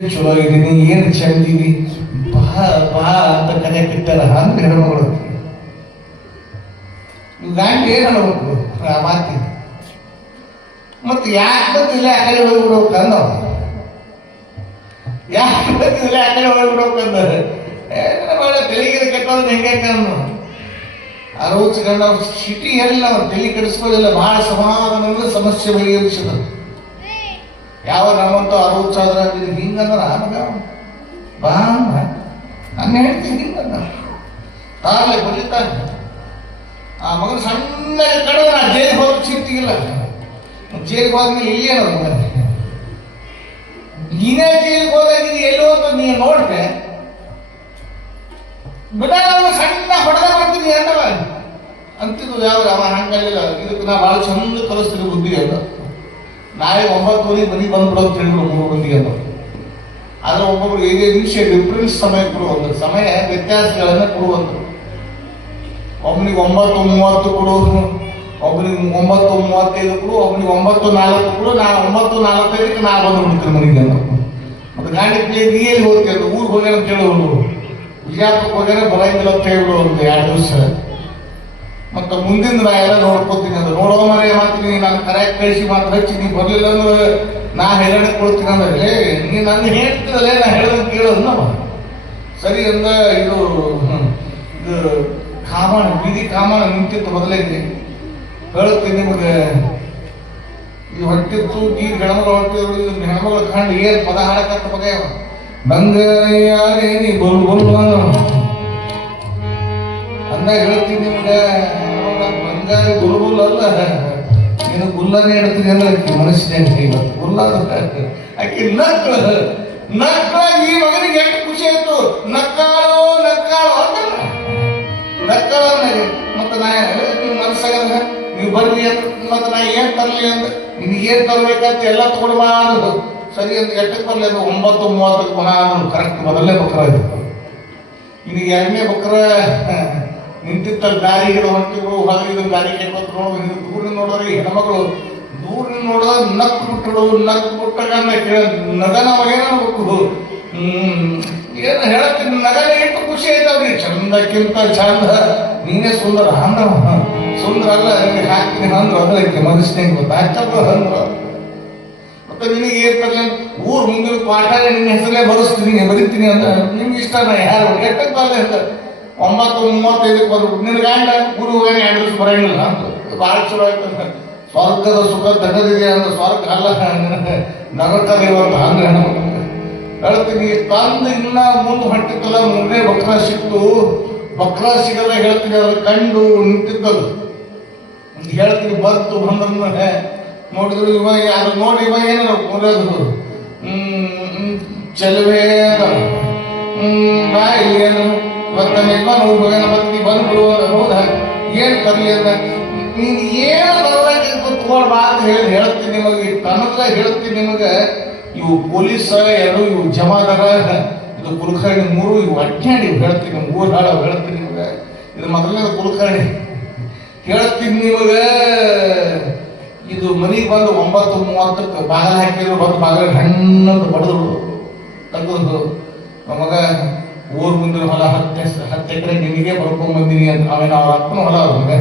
ಚಲೋ ಇದೀನಿ, ಏನು ಚಂದಿನಿ, ಬಾ ಬಾ ಅಂತ ಕನೆ ಬಿಟ್ಟಾರ ಅಂದ್ರೆ ಹೆಣ್ಮಗಳು ಗಂಡ ಏನು ಹೇಳ್ಬೇಕು ಆ ಮಾತಿ. ಮತ್ತೆ ಯಾಕೆ ಬಂದಿಲ್ಲ ಆ ಕಡೆ ಹೋಗ್ಬಿಡ್ಬೇಕಂದ, ಯಾಕೆ ಬಂದಿಲ್ಲ ಆ ಕಡೆ ಹೋಗ್ಬಿಡ್ಬೇಕಂದ್ರೆ ಒಳ್ಳೆ ತೆಲಿಗೆ ಕೆಟ್ಟೋದ್ರೆ ಹೆಂಗೆ ಕಂಡು ಅರೋಚಿಕೊಂಡ ಸಿಟಿ ಎಲ್ಲ ತಲೆ ಕೆಡಿಸ್ಕೊಳ್ಳಿಲ್ಲ. ಬಹಳ ಸಮಾಧಾನದಿಂದ ಸಮಸ್ಯೆ ಬಗೆಹರಿಸಿದ. ಯಾವ ನಮ್ಮಂತ ಅರೋಚಾದ್ರ ಹಿಂಗಂದ್ರ ಮಗ ಬಾ ನಾನು ಹೇಳ್ತೀನಿ ಹಿಂಗಂದ ತಾಳೆ ಬರೀತಾರೆ. ಆ ಮಗನ ಸಣ್ಣ ಕಡೆ ನಾ ಜೈಲಿಗೆ ಹೋಗಿ ಸಿಗ್ತಿಗಿಲ್ಲ. ಜೈಲಿಗೆ ಹೋದ್ಮೇಲೆ ಇಲ್ಲೇ ನಮ್ಮ ಮಗ ನೀನೇ ಜೈಲಿಗೆ ಹೋದಾಗ ಎಲ್ಲಿ ಹೋದ ನೀನು ನೋಡ್ತೆ ಬಿಡ ಸಣ್ಣ ಹೊಡೆದ ಮಾಡ್ತೀನಿ ಅಂದವ ಅಂತಿದ್ದು. ಯಾವ ಅವ ಹಂಗಲ್ಲಿಲ್ಲ. ಇದಕ್ಕೆ ನಾ ಭಾಳ ಚಂದ ಕಲಿಸ್ತೀನಿ ಬುದ್ಧಿ ಅಂತ. ನಾಳೆ 9 ಮನೆ ಬಂದ್ಬಿಡೋ ಅಂತ ಹೇಳಿದ್ರು 3 ಮಂದಿಗೆ ಅಂತ. ಆದ್ರೆ ಒಬ್ಬೊಬ್ರು 5 ನಿಮಿಷ ಡಿಫ್ರೆನ್ಸ್ ಸಮಯ ಕೊಡುವಂತ, ಸಮಯ ವ್ಯತ್ಯಾಸಗಳನ್ನ ಕೊಡುವಂಥದ್ದು. ಒಬ್ಬನಿಗೆ 9:30 ಕೊಡು, ಒಬ್ಬನಿಗೆ 9:35 ಕೊಡು, ಒಬ್ಬನಿಗೆ 9:04 ಕೊಡು. ನಾ 9:45 ನಾ ಬಂದ್ಬಿಡ್ತೀನಿ ಮನೆಗೆ ಅಂತ. ಮತ್ತೆ ಗಾಡಿ ನೀ ಎಲ್ಲಿ ಹೋಗ್ತೀವಿ ಅಂತ ಊರಿಗೆ ಹೋಗ್ಯಾರ ಅಂತ ಹೇಳೋರು, ವಿಜಯಪುರಕ್ಕೆ ಹೋಗ್ಯಾರ ಬರಂಗಿಲ್ಲ ಅಂತ ಹೇಳ್ಬಿಡು ಒಂದು 2 ದಿವಸ. ಮತ್ತು ಮುಂದಿನ ನಾ ಎಲ್ಲ ನೋಡ್ಕೊತೀನಿ ಅಂತ. ನೋಡೋ ಮರೆ ಮಾಡ್ತೀನಿ, ನಾನು ಕರೆಕ್ಟ್ ಕಳಿಸಿ ಮಾತು ಹಚ್ಚಿ ನೀ ಬರಲಿಲ್ಲ ಅಂದ್ರೆ ನಾ ಹೇಳಕ್ಕೆ ಕೊಡ್ತೀನಿ ಅಂದ್ರೆ ನೀ ನನ್ನ ಹೇಳ್ತಿರಲ್ಲೇ ನಾ ಹೇಳೋದನ್ನು ಕೇಳೋದು ನಾವು ಸರಿ ಅಂದ. ಇದು ಕಾಮಣ ಬೀದಿ ಕಾಮಣ ನಿಂತಿತ್ತು ಮೊದಲಿಗೆ ಹೇಳುತ್ತೀನಿ ನಿಮಗೆ. ಇದು ಹೊಟ್ಟಿತ್ತು ನೀರು ಹೆಣ್ಮಗಳು ಹೊಟ್ಟಿದ್ರು. ಇದು ಹೆಣ್ಮಗಳು ಕಂಡು ಏನು ಪದ ಹಾಡಕತ್ತ ಮಗ ಬಂಗಾರೇ ನೀ ಬೊಲ್ ಬೊಲ್ ಅಂದಾಗ ಹೇಳ್ತೀನಿ ನಿಮ್ಗೆ. ಬಂಗಾರ ಗುಲ್ಗುಲ್ ಅಲ್ಲ, ನೀನು ಗುಲ್ಲನೇ ಹೇಳ್ತೀನಿ ಅಂದ್ರೆ ಮನಸ್ಸಿನ ಇವತ್ತು ಗುಲ್ಲ ಆಕೆ ನಕ್ಕ ಈ ಮಗನಿಗೆ ಎಷ್ಟು ಖುಷಿ ಆಯ್ತು. ನಕ್ಕಾಳು ನಕ್ಕಾಳು ಅಂತಲ್ಲ ನಕ್ಕಾಳ ಮತ್ತೆ ನಾ ನೀವು ಮನಸ್ಸಾಗ ನೀವು ಬರ್ರಿ ಅಂತ. ಮತ್ತೆ ನಾ ಏನ್ ತರಲಿ ಅಂತ, ನಿನಗೆ ಏನ್ ತರ್ಬೇಕಂತ ಎಲ್ಲ ತಗೊಂಡು ಬಾ ಅನ್ನೋದು. ಸರಿ ಅಂತ ಎಟ್ಟಕ್ಕೆ ಬರಲಿ ಅದು 9:30 ಪುನಃ ಕರೆಕ್ಟ್ ಮೊದಲನೇ ಬಕ್ರ ಇದೆ. ಇನ್ನು 2ನೇ ಬಕ್ರ ನಿಂತಿತ್ತಲ್ಲಿ ದಾರಿಗಳು ಹೊಂಟಿದ್ರು. ಹೊರಗಿದ ದಾರಿ ಕೆಟ್ಟು ದೂರಿನ ನೋಡೋರಿ ಹೆಣ್ಮಗಳು ದೂರಿನ ನೋಡೋ ನಕ್ ಬಿಟ್ಟಳು. ನಕ್ ಬಿಟ್ಟಾಗ ನಗನ ಏನಾಗಬೇಕು ಏನು ಹೇಳತ್ತೀನಿ. ನಗನ ಎಷ್ಟು ಖುಷಿ ಆಯ್ತವ್ರಿ. ಚಂದಕ್ಕಿಂತ ಚಂದ ನೀನೇ ಸುಂದರ ಅಂದ್ರ ಸುಂದರ ಅಲ್ಲ ನಿನಗೆ ಹಾಕ್ತೀನಿ ಅಂದ್ರು ಅದಕ್ಕೆ ಮನಸ್ಸಿನಾಗ ಗೊತ್ತಾಗ್ತದ ಅಂದ್ರು. ಮತ್ತೆ ನಿನಗೆ ಏನ್ ತರಲಿ ಊರ್ ಮುಂದಿನ ಪಾಠ ನಿನ್ನ ಹೆಸರೇ ಬರಿತೀನಿ ಅಂದ್ರೆ ನಿಮ್ಗೆ ಇಷ್ಟ ನಾ ಯಾರು ಎಟ್ಟಕ್ಕೆ ಬರಲಿ ಅಂತ 9:35 ಬರ್ಬಿಟ್ಟು ನಿನ್ನ ಗಂಡ ಗುರು ಹೋಗಿ 2 ದಿವಸ ಬರಂಗಿಲ್ಲ ಅಂತ. ಭಾಳ ಚಲೋ ಆಯ್ತಂತ. ಸ್ವರ್ಗದ ಸುಖ ತಗದಿದೆ ಅಂದ್ರೆ ಸ್ವರ್ಗ ಅಲ್ಲ ನಗತಾರೆ ಇವತ್ತು ಅಂದ್ರೆ ಹೇಳ್ತೀನಿ. ತಂದು ಇನ್ನ ಮುಂದೆ ಹೊಂಟಿತ್ತಲ್ಲ 3ನೇ ಬಕ್ರ ಸಿಕ್ತು. ಬಕ್ರ ಸಿಗಲ್ಲ ಹೇಳ್ತೀನಿ. ಅದ್ರ ಕಂಡು ನಿಂತಿದ್ದದು ಹೇಳ್ತೀನಿ. ಬಂತು ಬಂದ್ರೆ ನೋಡಿದ್ರು ಇವ ಅದು ನೋಡಿ ಇವ ಏನು ಮುರಿಯೋದು ಚೆಲುವೆ ಏನು ಇವತ್ತು ಯಜಮಾನ್ ಹೋಗ್ಬೇಕಂತ ಬರ್ತೀನಿ ಬಂದ್ಬಿಡು ಹೌದಾ ಏನು ತರಲಿ ಅಂತ. ನೀನು ಏನು ಬರೋದಾಗಿ ಕೂತ್ಕೊಳ್ಬಾ ಅಂತ ಹೇಳ್ತೀನಿ ನಿಮಗೆ. ತನ್ನತ್ರ ಹೇಳ್ತೀನಿ ನಿಮಗೆ. ಇವು ಪೊಲೀಸ್ 2 ಇವು ಜಮಾದಾರ ಇದು ಕುಲಕರ್ಣಿ 3 ಇವು ಅಡ್ಡಾಡಿ ಹೇಳ್ತೀನಿ. 3 ಹಾಳ ಹೇಳ್ತೀನಿ ನಿಮಗೆ. ಇದು ಮೊದಲನೇದು ಕುಲಕರ್ಣಿ ಹೇಳ್ತೀನಿ ನಿಮಗೆ. ಇದು ಮನೆಗೆ ಬಂದು 9:30 ಬಾಗಿಲು ಹಾಕಿದ್ರು. ಬಂದು ಬಾಗಿಲು ಹಣ್ಣಂತ ಬಡದ್ರು ತೆಗೆದು ನಮಗ ಊರ್ ಮುಂದಿನ ಹೊಲ 10 ಎಕರೆ ನಿನಗೆ ಬರ್ಕೊಂಡ್ ಬಂದಿನಿ ಅಂತ. ಅವೇನು ಅವ್ರ ಅಪ್ಪನ ಹೊಲ ಅವ್ರ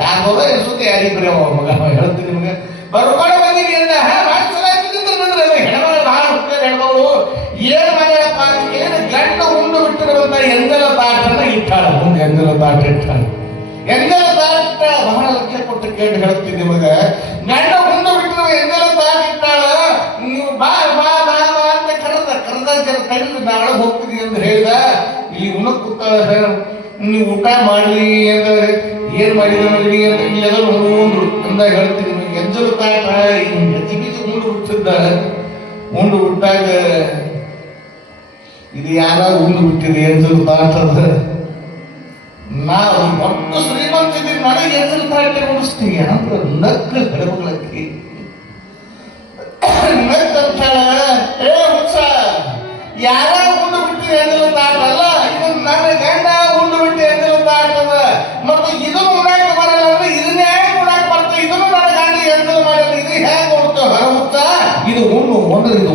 ಯಾರು ಹೋದ ಸುದ್ದಿ ಯಾರಿಗೆ ಬರೀ ಅವ್ರ ಮಗ ಹೇಳ್ತೀನಿ ನಿಮಗೆ. ಬರ್ಕೊಂಡು ಬಂದಿನಿ ಅಂತ ಹೆಣ್ಮಗಳು ಭಾಳ ಹುಟ್ಟಿದ ಹೆಣ್ಮಗಳು ಏನು ಮಾಡ್ಯಾಳಪ್ಪ ಏನು ಗಂಡ ಉಂಡು ಬಿಟ್ಟಿರುವಂತ ಎಂದೆಲ್ಲ ತಾಟನ್ನ ಇಟ್ಟಾಳ. ಮುಂದೆ ಎಂದೆಲ್ಲ ತಾಟ ಇಟ್ಟಾಳ. ಎಂದೆಲ್ಲ ತಾಟ ಬಹಳ ಲಕ್ಷ ಕೊಟ್ಟು ಕೇಳಿ ಹೇಳ್ತೀನಿ ನಿಮಗೆ. ಗಂಡ ಉಂಡು ಬಿಟ್ಟಿರುವ ಎಂದೆಲ್ಲ ತಾಟ ಇಟ್ಟಾಳ. ನೀವು ಬಾ ಬಾ ಬಾ ಬಾ ಅಂತ ಕರೆದ ಜನ ಕಡಿಮೆ ನಾಳೆ ಹೋಗ್ತೀನಿ ಅಂತ ಹೇಳಿದ. ಇಲ್ಲಿ ಉಣ್ಣಕ್ ಕೂತಾಳ. ನೀವು ಊಟ ಮಾಡಲಿ ಅಂದ್ರೆ ಏನ್ ಮಾಡಿದ ಮಗನಿ ಅಂತ ಇಲ್ಲೆಲ್ಲ ಉಂಡ್ರು ಅಂದಾಗ ಹೇಳ್ತೀನಿ ನಿಮಗೆ. ಎಂಜಲು ತಾಟ ಹೆಚ್ಚಿ ಬೀಜ ಉಂಡು ಬಿಟ್ಟಿದ್ದ. ಉಂಡು ಬಿಟ್ಟಾಗ ಇದು ಯಾರ ಉಂಡು ಬಿಟ್ಟಿದೆ ಎಂಜಲು ತಾಟದ. ನಾವು ಒಟ್ಟು ಶ್ರೀಮಂತ ಇದ್ದೀವಿ ನನಗೆ ಎಂಜಲು ತಾಟ ಉಣಿಸ್ತೀವಿ ಅಂದ್ರೆ ನಕ್ಕ ಹೆಡಮಗಳಕ್ಕಿ ನಕ್ಕಂತಾಳ. ಏ ಹುಚ್ಚ ಯಾರ ಉಂಡು ಬಿಟ್ಟಿದೆ ಎಂಜಲು ತಾಟ ಅಲ್ಲ, ಇದು ನನ್ನ ಗಂಡ ಉಂಡು ಬಿಟ್ಟು ಎಂಜಲು ತಾಟದ. ಮತ್ತು ಇದನ್ನು ಉಡಾಕ ಬರಲ್ಲ ಅಂದ್ರೆ ಇದನ್ನೇ ಉಡಾಕ ಬರ್ತದೆ. ಇದನ್ನು ನನ್ನ ಗಂಡ ಎಂಜಲು ಮಾಡಲ್ಲ. ಇದು ಹೇಗೆ ಉಡ್ತೇವೆ ಹೊರ ಹುಚ್ಚ. ಇದು ಉಣ್ಣು ಒಂದು ಇದು